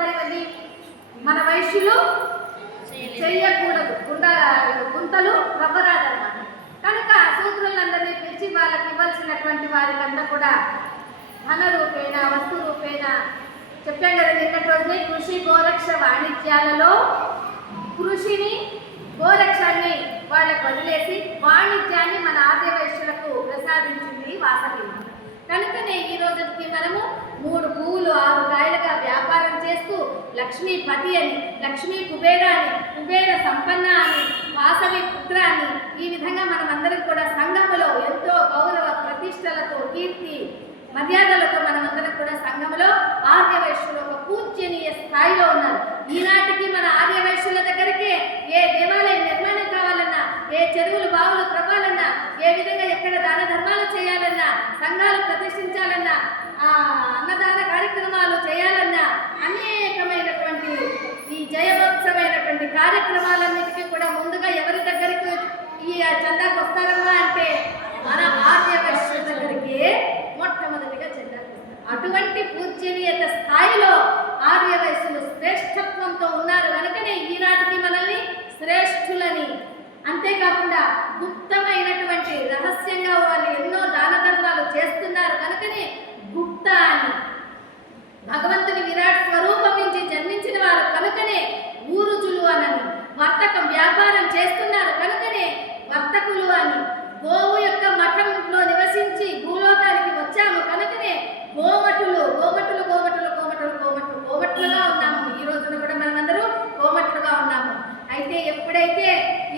అవుతారు ఇవన్నీ? మన వైశ్యులు చెయ్యకూడదు, గుంతలు రవ్వరాదన్నమాట. కనుక శూద్రులందరినీ పిలిచి వాళ్ళకి ఇవ్వాల్సినటువంటి వారికంతా కూడా ధన రూపేణ వస్తు రూపేణ చెప్పాం కదా నిన్నటి రోజునే. కృషి గోరక్ష వాణిజ్యాలలో కృషిని గోరక్షాన్ని వాళ్ళకు వదిలేసి వాణిజ్యాన్ని మన ఆర్యవైశ్యులకు ప్రసాదించింది వాసవి. కనుకనే ఈ రోజుకి మనము 3 పువ్వులు 6 కాయలుగా వ్యాపారం చేస్తూ లక్ష్మీపతి అని, లక్ష్మీ కుబేర అని, కుబేర సంపన్న అని, వాసవి పుత్ర అని ఈ విధంగా మనమందరం కూడా సంఘములో ఎంతో గౌరవ ప్రతిష్టలతో కీర్తి మర్యాదలతో మనమందరం కూడా సంఘంలో ఆర్యవైశ్యులు ఒక పూజ్యనీయ స్థాయిలో ఉన్నారు. ఈనాటికి మన ఆర్యవైశ్యుల దగ్గరికి ఏ దేవాలయం నిర్మాణం కావాలన్నా, ఏ చెరువులు బావులు త్రవ్వాలన్నా, ఏ విధంగా ఎక్కడ దాన ధర్మాలు చేయాలన్నా, సంఘాలు ప్రతిష్ఠించాలన్నా, అన్నదాన కార్యక్రమాలు చేయాలన్నా, అనేకమైనటువంటి ఈ జయవత్సమైనటువంటి కార్యక్రమాలన్నిటికీ కూడా ముందుగా ఎవరి దగ్గరికి ఈ చందాకు వస్తారమ్మా అంటే మన ఆర్యవైశ్యుల దగ్గరికి మొట్టమొదటిగా చందాకు వస్తారు. అటువంటి పూజ్యనీయత స్థాయిలో ఆర్యవైశ్యులు శ్రేష్టత్వంతో ఉన్నారు కనుకనే ఈనాటికి మనల్ని శ్రేష్ఠులని, అంతేకాకుండా గుప్తమైనటువంటి రహస్యంగా వాళ్ళు ఎన్నో దాన ధర్మాలు చేస్తున్నారు కనుకనే గుప్త అని, భగవంతుని విరాట్ స్వరూపం నుంచి జన్మించిన వారు కనుకనే ఊరుజులు అని, వర్తకం వ్యాపారం చేస్తున్నారు కనుకనే వర్తకులు అని, గోవు యొక్క మఠంలో నివసించి భూలోకానికి వచ్చాము కనుకనే గోమఠులు. గోమఠులు గోమఠులు గోమఠులు గోమఠులు గోమఠులుగా ఉన్నాము. ఈ రోజున కూడా మనమందరూ గోమఠులుగా ఉన్నాము. అయితే ఎప్పుడైతే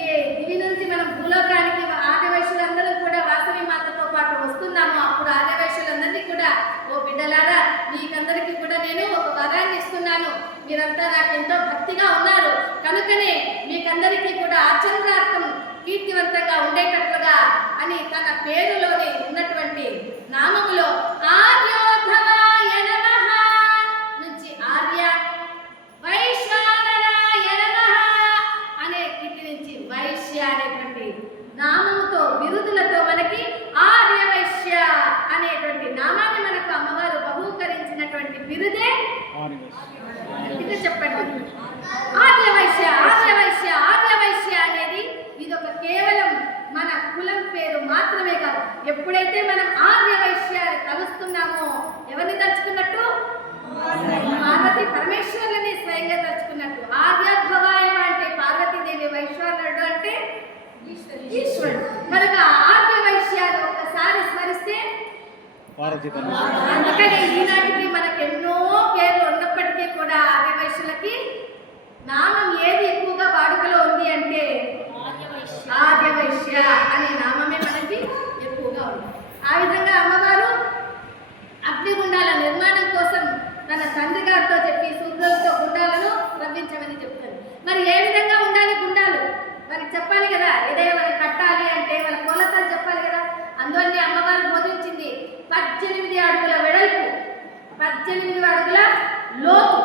ఈ దివి నుంచి మనం భూలోకానికి ఆర్యవైశ్యులందరూ కూడా వాసవి మాతతో పాటు వస్తున్నామో అప్పుడు ఆర్యవైశ్యులందరినీ కూడా, ఓ బిడ్డలారా మీకందరికీ కూడా నేను ఒక వరాన్ని ఇస్తున్నాను, మీరంతా నాకు ఎంతో భక్తిగా ఉన్నారు కనుకనే మీకందరికీ కూడా ఆచరణార్థం కీర్తివంతంగా ఉండేటట్లుగా అని తన పేరులోని ఉన్నటువంటి నామములో ఆర్యోధవాయ నమః నుంచి ఆర్య వైశ్వానరాయ నమః అనే కీర్తి నుంచి వైశ్య అనేటువంటి నామముతో బిరుదులతో మనకి ఆర్యవైశ్య అనేటువంటి నామాన్ని మనకు అమ్మవారు బహూకరించినటువంటి బిరుదే ఇది. చెప్పండి, ఆర్యవైశ్య ఆర్యవైశ్య ఆర్యవైశ్య అనేది ఇదొక కేవలం మన కులం పేరు మాత్రమే కాదు. ఎప్పుడైతే మనం ఆర్యవైశ్య కలుస్తున్నామో ఎవరిని తలుచుకున్నట్టు? పార్వతి పరమేశ్వరులని స్వయంగా తలుచుకున్నట్టు. ఆర్యధ్వవాయ అంటే పార్వతీదేవి, వైశ్వరుడు అంటే ఈశ్వరుడు. కనుక ఆర్యవైశ్యాలు ఒక్కసారి స్మరిస్తే అందుకని ఈనాటికి మనకెన్నో పేర్లు ఉన్నప్పటికీ కూడా ఆర్యవైశ్యులకి నామం ఏది ఎక్కువగా వాడుకలో ఉంది అంటే ఆర్యవైశ్య అనే నామమే మనకి ఎక్కువగా ఉంది. ఆ విధంగా అమ్మవారు అగ్నిగుండాల నిర్మాణం కోసం తన తండ్రి గారితో చెప్పి శూద్రులతో గుండాలను రవ్వించమని చెప్తారు. మరి ఏ విధంగా ఉండాలి గుండాలు? మరి చెప్పాలి కదా, ఏదైనా మనం కట్టాలి అంటే వాళ్ళ కొలతలు చెప్పాలి కదా. అందువల్ల అమ్మవారు బోధించింది 18 అడుగుల వెడల్పు, 18 అడుగుల లోతు,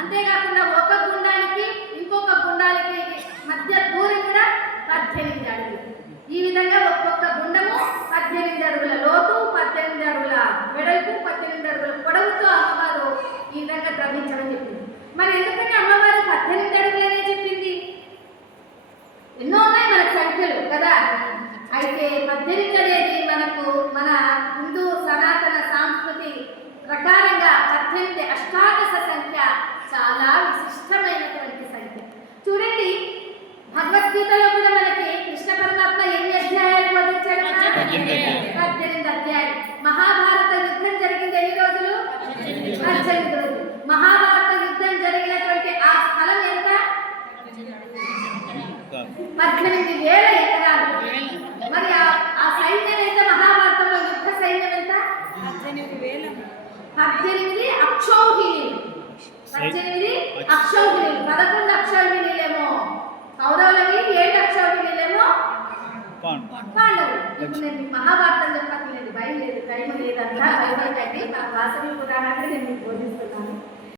అంతేకాకుండా ఒక గుండానికి ఇంకొక గుండానికి మధ్య దూరం కూడా 18 అడుగులు. ఈ విధంగా ఒక్కొక్క గుండము 18 అడుగుల లోతు, 18 అడుగుల వెడల్పు, 18 అడుగుల పొడవుతో అమ్మవారు ఈ విధంగా ద్రవించమని చెప్పింది. మరి ఎందుకని అమ్మవారు 18 అడుగులనే చెప్పింది? ఎన్నో ఉన్నాయి మనకు సంఖ్యలు కదా. అయితే 18 అనేది మనకు మన హిందూ సనాతన సంస్కృతి ప్రకారంగా 18 అష్టాదశ సంఖ్య చాలా విశిష్టమైనటువంటి సంఖ్య. చూడండి, భగవద్గీతలో కూడా మనకి కృష్ణ పరమాత్మ ఎన్ని అధ్యాయాలు బోధించాడు? 18 అధ్యాయాలు. మహాభారత యుద్ధం జరిగింది ఎన్ని రోజులు? 18 రోజులు. మహాభారత యుద్ధం జరిగినటువంటి ఆ స్థలం ఎంత? 18,000 ఎకరాలు. మరి ఆ సైన్యం ఎంత? మహాభారతంలో యుద్ధ సైన్యం ఎంత? 18 అక్షౌహిణీలు. 18 అక్షౌహిణీలు. 11 అక్షౌహిణీలేమో కౌరవులవి, 7 అక్షౌహిణీలేమో పాండవులు. ఇప్పుడు నేను మహాభారతం చెప్పట్లేదు, భయం లేదు, టైం లేదంతా భయపడకండి. మన వాసవి పురాణాన్ని నేను మీకు బోధిస్తున్నాను.